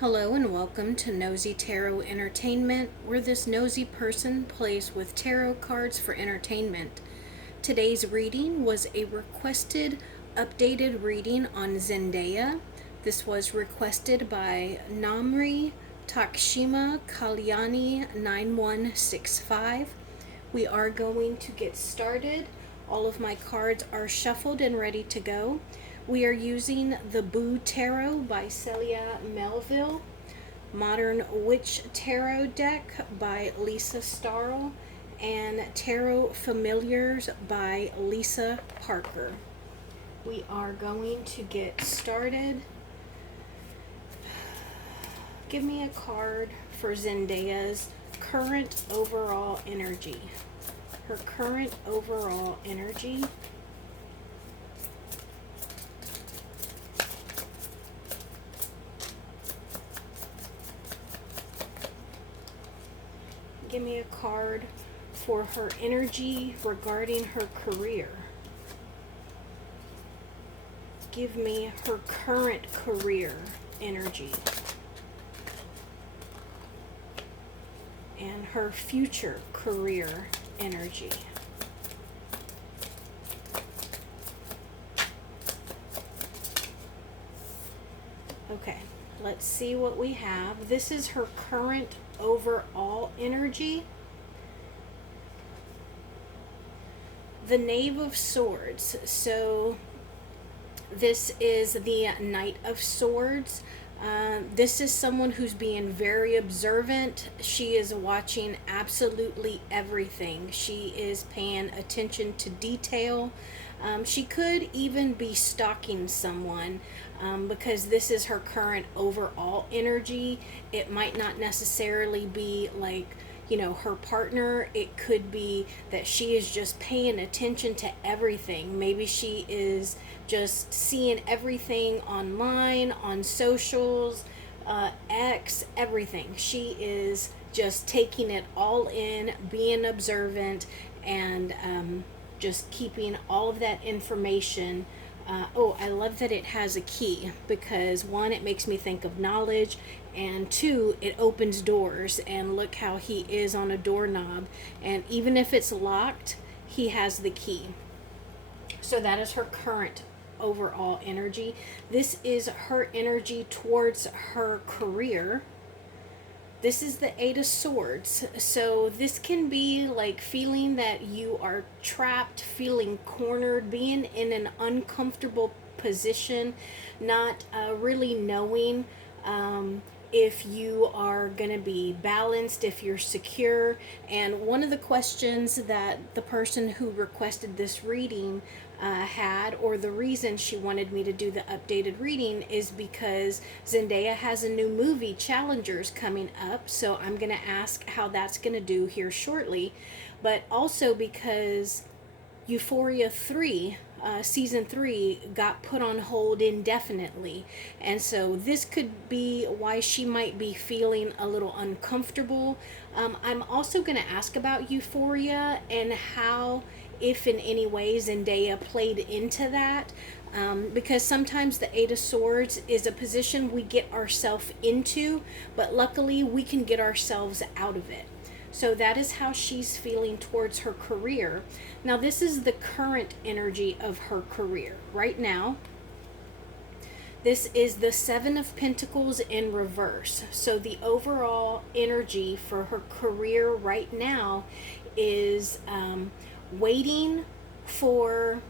Hello and welcome to Nosy Tarot Entertainment, where this nosy person plays with tarot cards for entertainment. Today's reading was a requested updated reading on Zendaya. This was requested by Namri Takshima Kalyani 9165. We are going to get started. All of my cards are shuffled and ready to go. We are using the Boo Tarot by Celia Melville, Modern Witch Tarot deck by Lisa Starl, and Tarot Familiars by Lisa Parker. We are going to get started. Give me a card for Zendaya's current overall energy. Her current overall energy. Give me a card for her energy regarding her career. Give me her current career energy. And her future career energy. Okay, let's see what we have. This is her current overall energy. The Knave of Swords. So this is the Knight of Swords. This is someone who's being very observant. She is watching absolutely everything. She is paying attention to detail. She could even be stalking someone because this is her current overall energy. It might not necessarily be like, her partner. It could be that she is just paying attention to everything. Maybe she is just seeing everything online, on socials, X, everything. She is just taking it all in, being observant, and just keeping all of that information. I love that it has a key because one, it makes me think of knowledge, and two, it opens doors. And look how he is on a doorknob, and even if it's locked, he has the key. So that is her current overall energy. This is her energy towards her career. This is the Eight of Swords. So this can be like feeling that you are trapped, feeling cornered, being in an uncomfortable position, not really knowing if you are going to be balanced, if you're secure. And one of the questions that the person who requested this reading had, or the reason she wanted me to do the updated reading, is because Zendaya has a new movie, Challengers, coming up. So I'm going to ask how that's going to do here shortly. But also because Euphoria 3, season 3, got put on hold indefinitely. And so this could be why she might be feeling a little uncomfortable. I'm also going to ask about Euphoria and how, if in any way, Zendaya played into that. Because sometimes the Eight of Swords is a position we get ourselves into, but luckily we can get ourselves out of it. So that is how she's feeling towards her career. Now, this is the current energy of her career right now. This is the Seven of Pentacles in reverse. So the overall energy for her career right now is waiting for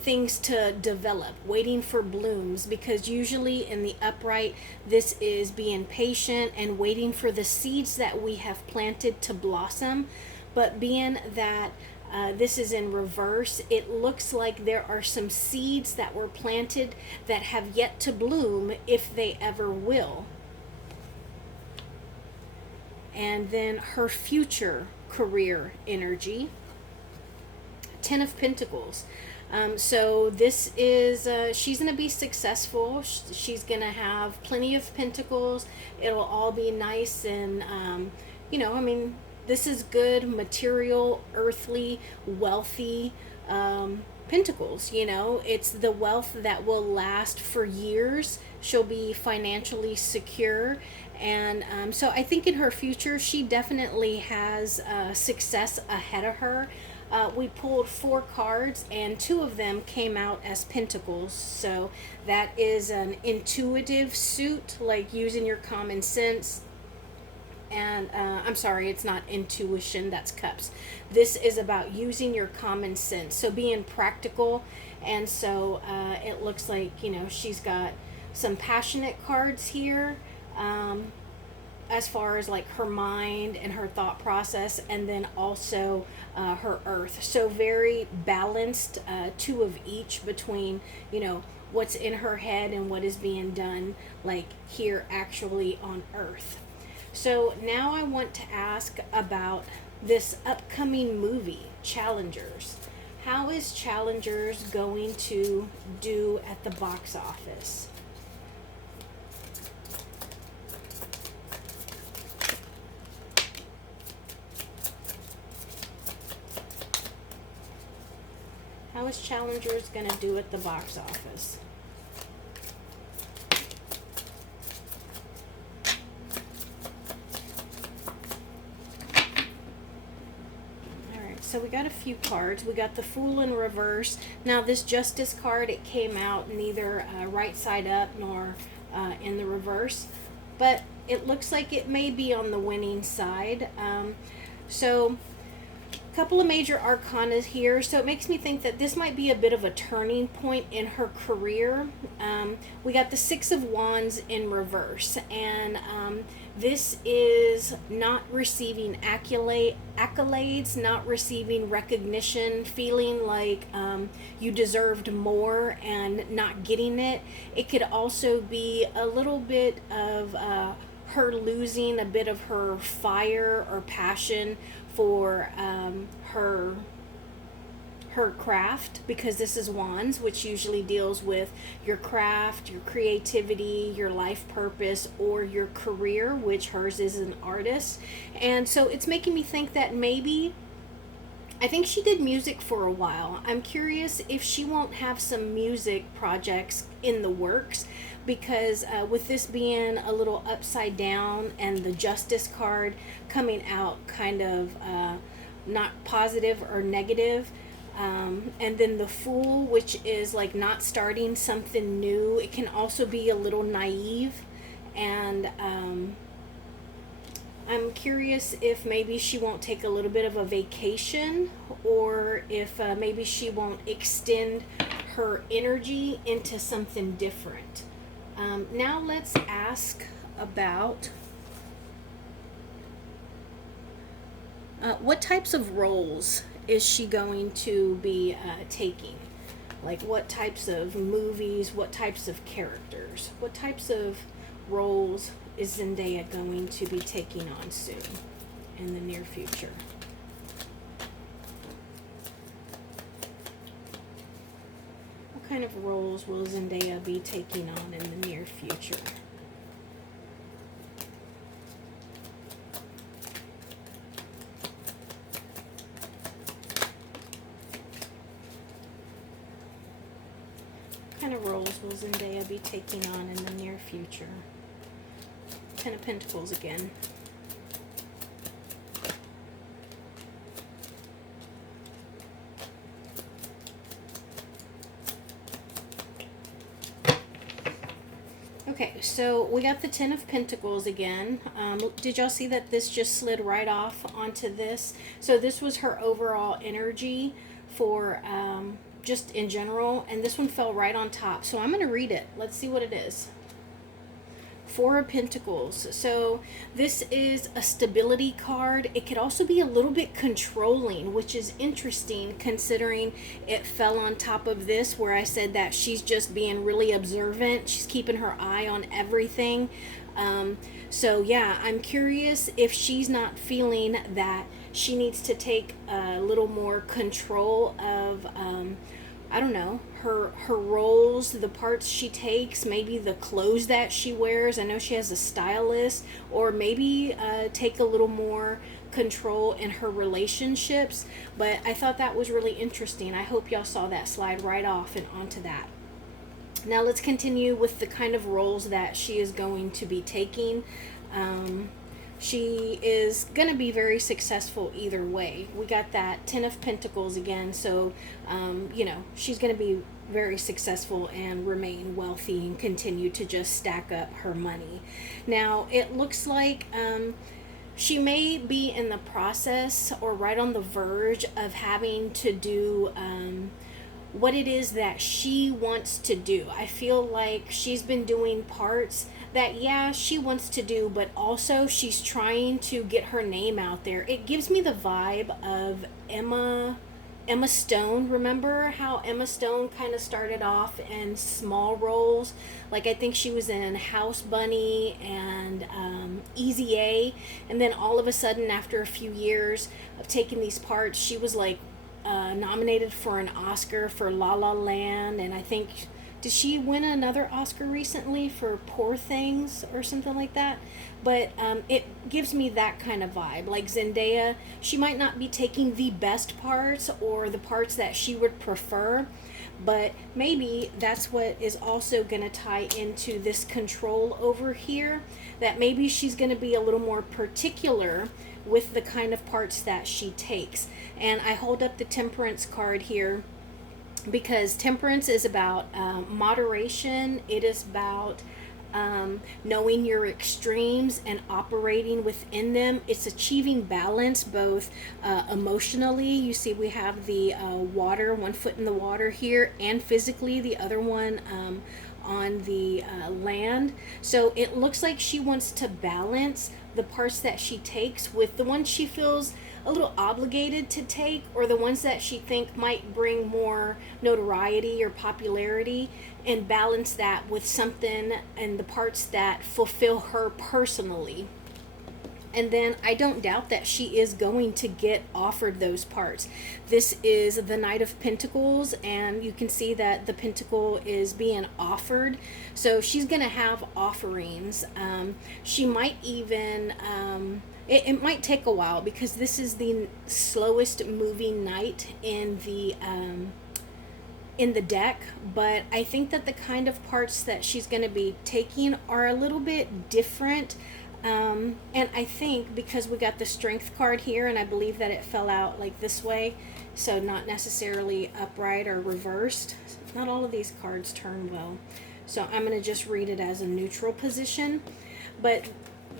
things to develop, waiting for blooms, because usually in the upright, this is being patient and waiting for the seeds that we have planted to blossom. But being that this is in reverse, it looks like there are some seeds that were planted that have yet to bloom, if they ever will. And then her future career energy, Ten of Pentacles. So this is, she's going to be successful. She's going to have plenty of pentacles. It'll all be nice and, this is good, material, earthly, wealthy. Pentacles. You know, it's the wealth that will last for years. She'll be financially secure. And so I think in her future, she definitely has success ahead of her. We pulled four cards, and two of them came out as pentacles. So that is an intuitive suit, like using your common sense. And I'm sorry, it's not intuition, that's cups. This is about using your common sense, so being practical. And so it looks like, you know, she's got some passionate cards here, as far as like her mind and her thought process, and then also her earth. So very balanced, two of each between, you know, what's in her head and what is being done, like here actually on earth. So now I want to ask about this upcoming movie, Challengers. How is Challengers going to do at the box office? How is Challengers going to do at the box office? So we got a few cards. We got the Fool in reverse. Now this Justice card, it came out neither right side up nor in the reverse, but it looks like it may be on the winning side. So a couple of major arcana here, so it makes me think that this might be a bit of a turning point in her career. We got the Six of Wands in reverse, and this is not receiving accolades, not receiving recognition, feeling like you deserved more and not getting it. It could also be a little bit of her losing a bit of her fire or passion for her craft, because this is Wands, which usually deals with your craft, your creativity, your life purpose, or your career, which hers is an artist. And so it's making me think that maybe, I think she did music for a while. I'm curious if she won't have some music projects in the works, because with this being a little upside down and the Justice card coming out kind of not positive or negative, and then the Fool, which is like not starting something new. It can also be a little naive, and I'm curious if maybe she won't take a little bit of a vacation, or if maybe she won't extend her energy into something different. Now let's ask about what types of roles is she going to be taking? Like what types of movies, what types of characters, what types of roles is Zendaya going to be taking on soon in the near future? What kind of roles will Zendaya be taking on in the near future? What kind of roles will Zendaya be taking on in the near future? Ten of Pentacles again. Okay, so we got the Ten of Pentacles again. Did y'all see that this just slid right off onto this? So this was her overall energy for just in general, and this one fell right on top. So I'm going to read it. Let's see what it is. Four of Pentacles. So this is a stability card. It could also be a little bit controlling, which is interesting considering it fell on top of this, where I said that she's just being really observant. She's keeping her eye on everything. So yeah, I'm curious if she's not feeling that she needs to take a little more control of I don't know, her roles, the parts she takes, maybe the clothes that she wears. I know she has a stylist, or maybe take a little more control in her relationships. But I thought that was really interesting. I hope y'all saw that slide right off and onto that. Now let's continue with the kind of roles that she is going to be taking. Um, she is going to be very successful either way. We got that Ten of Pentacles again, so she's going to be very successful and remain wealthy and continue to just stack up her money. Now it looks like she may be in the process or right on the verge of having to do what it is that she wants to do. I feel like she's been doing parts that, yeah, she wants to do, but also she's trying to get her name out there. It gives me the vibe of Emma Stone. Remember how Emma Stone kind of started off in small roles? Like I think she was in House Bunny and Easy A, and then all of a sudden, after a few years of taking these parts, she was like nominated for an Oscar for La La Land, and I think did she win another Oscar recently for Poor Things or something like that? But it gives me that kind of vibe. Like Zendaya, she might not be taking the best parts or the parts that she would prefer, but maybe that's what is also going to tie into this control over here, that maybe she's going to be a little more particular with the kind of parts that she takes. And I hold up the Temperance card here because Temperance is about moderation. It is about knowing your extremes and operating within them. It's achieving balance both emotionally. You see, we have the water, one foot in the water here, and physically, the other one on the land. So it looks like she wants to balance the parts that she takes with the ones she feels a little obligated to take, or the ones that she think might bring more notoriety or popularity, and balance that with something and the parts that fulfill her personally. And then I don't doubt that she is going to get offered those parts. This is the Knight of Pentacles, and you can see that the pentacle is being offered. So she's going to have offerings. She might even, it might take a while because this is the slowest moving knight in the deck, but I think that the kind of parts that she's going to be taking are a little bit different. And I think because we got the Strength card here, and I believe that it fell out like this way, so not necessarily upright or reversed. Not all of these cards turn well, so I'm going to just read it as a neutral position. But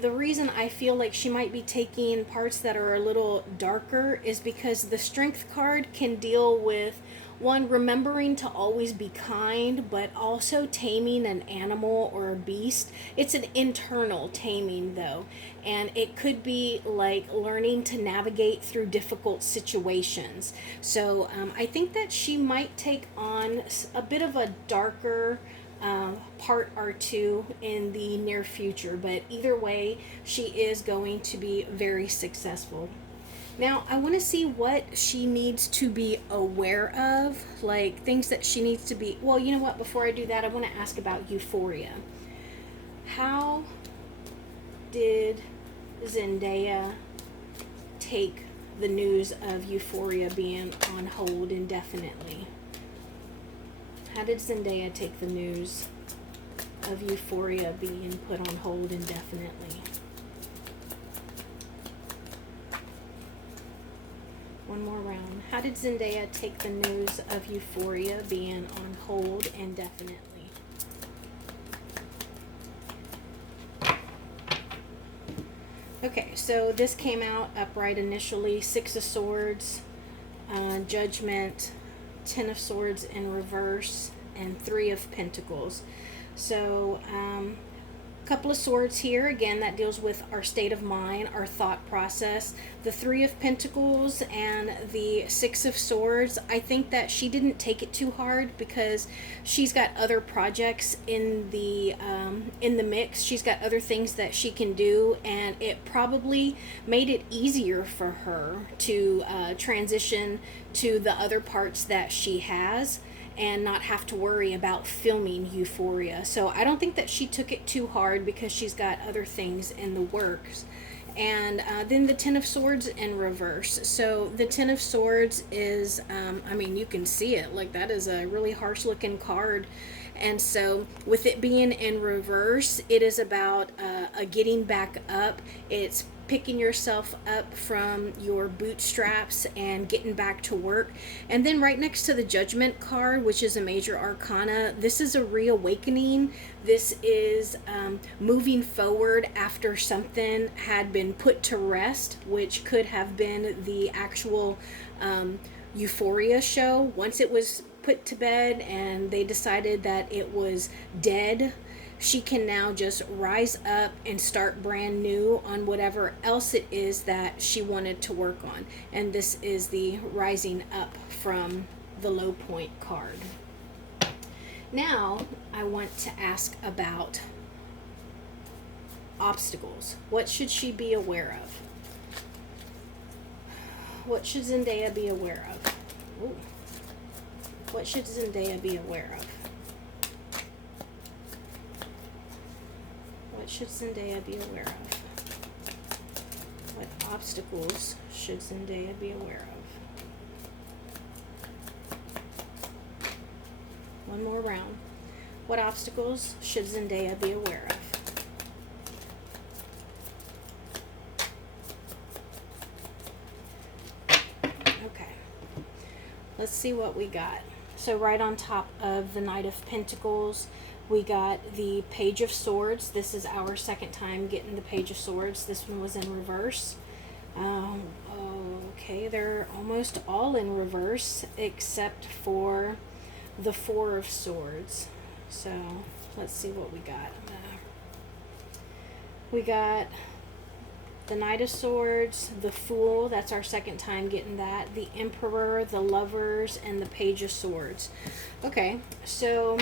the reason I feel like she might be taking parts that are a little darker is because the Strength card can deal with, one, remembering to always be kind, but also taming an animal or a beast. It's an internal taming, though, and it could be like learning to navigate through difficult situations. So I think that she might take on a bit of a darker part or two in the near future, but either way, she is going to be very successful. Now, I want to see what she needs to be aware of, like things that she needs to be. Well, you know what? Before I do that, I want to ask about Euphoria. How did Zendaya take the news of Euphoria being on hold indefinitely? How did Zendaya take the news of Euphoria being put on hold indefinitely? One more round. How did Zendaya take the news of Euphoria being on hold indefinitely? Okay, so this came out upright initially. Six of Swords, Judgment, Ten of Swords in reverse, and Three of Pentacles. So, couple of swords here again, that deals with our state of mind, our thought process. The Three of Pentacles and the Six of Swords, I think that she didn't take it too hard because she's got other projects in the mix. She's got other things that she can do, and it probably made it easier for her to transition to the other parts that she has. and not have to worry about filming Euphoria. So I don't think that she took it too hard because she's got other things in the works. And then the Ten of Swords in reverse. So the Ten of Swords is, I mean, you can see it. Like, that is a really harsh looking card. And so, with it being in reverse, it is about a getting back up. It's picking yourself up from your bootstraps and getting back to work. And then right next to the Judgment card, which is a major arcana, this is a reawakening. This is moving forward after something had been put to rest, which could have been the actual Euphoria show. Once it was put to bed and they decided that it was dead, she can now just rise up and start brand new on whatever else it is that she wanted to work on. And this is the rising up from the low point card. Now, I want to ask about obstacles. What should she be aware of? What should Zendaya be aware of? Ooh. What should Zendaya be aware of? What should Zendaya be aware of? What obstacles should Zendaya be aware of? One more round. What obstacles should Zendaya be aware of? Okay. Let's see what we got. So right on top of the Knight of Pentacles, we got the Page of Swords. This is our second time getting the Page of Swords. This one was in reverse. Okay, they're almost all in reverse except for the Four of Swords. So let's see what we got. We got the Knight of Swords, the Fool, that's our second time getting that, the Emperor, the Lovers, and the Page of Swords. Okay, so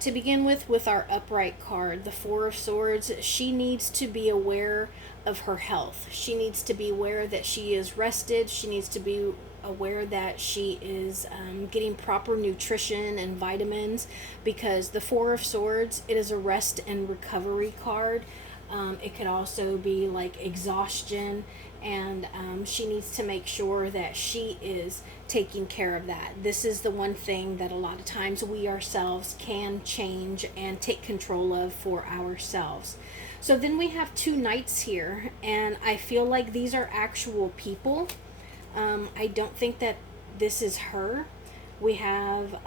to begin with our upright card, the Four of Swords, she needs to be aware of her health. She needs to be aware that she is rested. She needs to be aware that she is getting proper nutrition and vitamins, because the Four of Swords, it is a rest and recovery card. It could also be like exhaustion, and she needs to make sure that she is taking care of that. This is the one thing that a lot of times we ourselves can change and take control of for ourselves. So then we have two knights here, and I feel like these are actual people. I don't think that this is her. We have,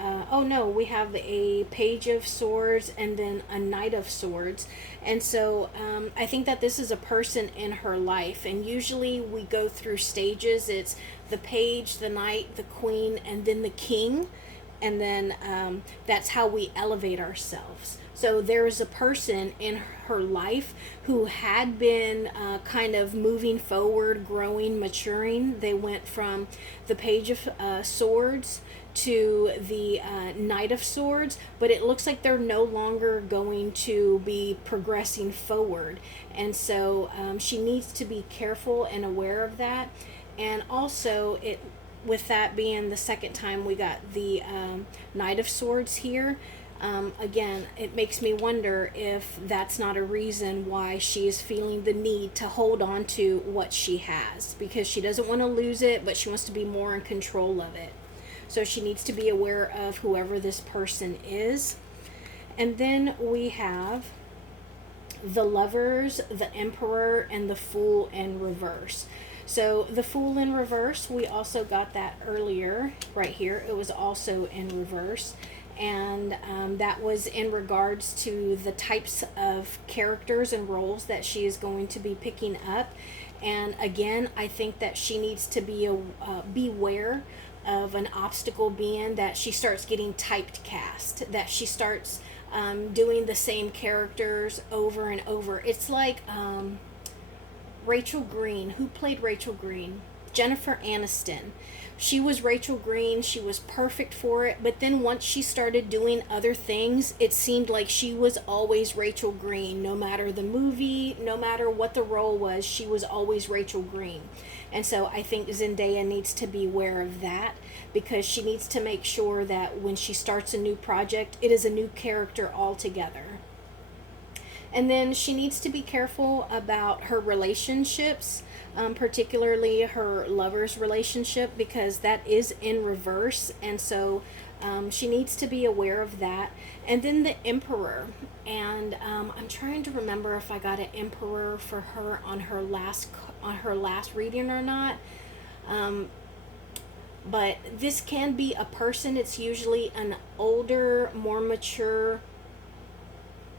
we have a Page of Swords and then a Knight of Swords. And so I think that this is a person in her life. And usually we go through stages. It's the Page, the Knight, the Queen, and then the King. And then that's how we elevate ourselves. So there is a person in her life who had been kind of moving forward, growing, maturing. They went from the Page of Swords to the Knight of Swords, but it looks like they're no longer going to be progressing forward. And so she needs to be careful and aware of that. And also, with that being the second time we got the Knight of Swords here, again, it makes me wonder if that's not a reason why she is feeling the need to hold on to what she has, because she doesn't want to lose it, but she wants to be more in control of it. So she needs to be aware of whoever this person is. And then we have the Lovers, the Emperor, and the Fool in reverse. So the Fool in reverse, we also got that earlier right here. It was also in reverse. And that was in regards to the types of characters and roles that she is going to be picking up. And again, I think that she needs to beware of an obstacle being that she starts getting typecast, that she starts doing the same characters over and over. It's like Rachel Green. Who played Rachel Green? Jennifer Aniston. She was Rachel Green. She was perfect for it. But then once she started doing other things, it seemed like she was always Rachel Green. No matter the movie, no matter what the role was, she was always Rachel Green. And so I think Zendaya needs to be aware of that, because she needs to make sure that when she starts a new project, it is a new character altogether. And then she needs to be careful about her relationships, particularly her lover's relationship, because that is in reverse. And so she needs to be aware of that. And then the Emperor. And I'm trying to remember if I got an Emperor for her on her last reading or not. But this can be a person. It's usually an older, more mature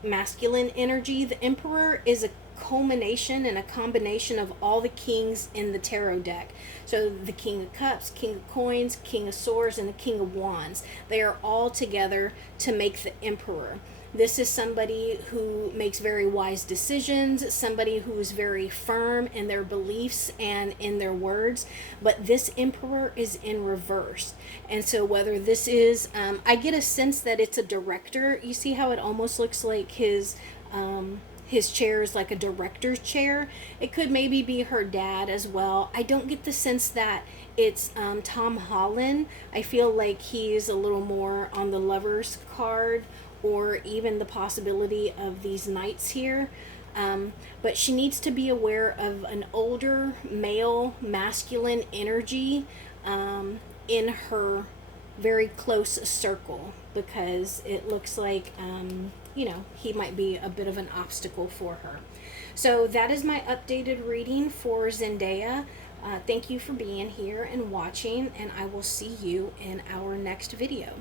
masculine energy. The Emperor is a culmination and a combination of all the kings in the tarot deck. So the King of Cups, King of Coins, King of Swords, and the King of Wands. They are all together to make the Emperor. This is somebody who makes very wise decisions, somebody who is very firm in their beliefs and in their words. But this Emperor is in reverse. And so whether this is, I get a sense that it's a director. You see how it almost looks like his chair is like a director's chair. It could maybe be her dad as well. I don't get the sense that it's Tom Holland. I feel like he's a little more on the lover's card, or even the possibility of these knights here. But she needs to be aware of an older male masculine energy in her very close circle, because it looks like he might be a bit of an obstacle for her. So that is my updated reading for Zendaya. Thank you for being here and watching, and I will see you in our next video.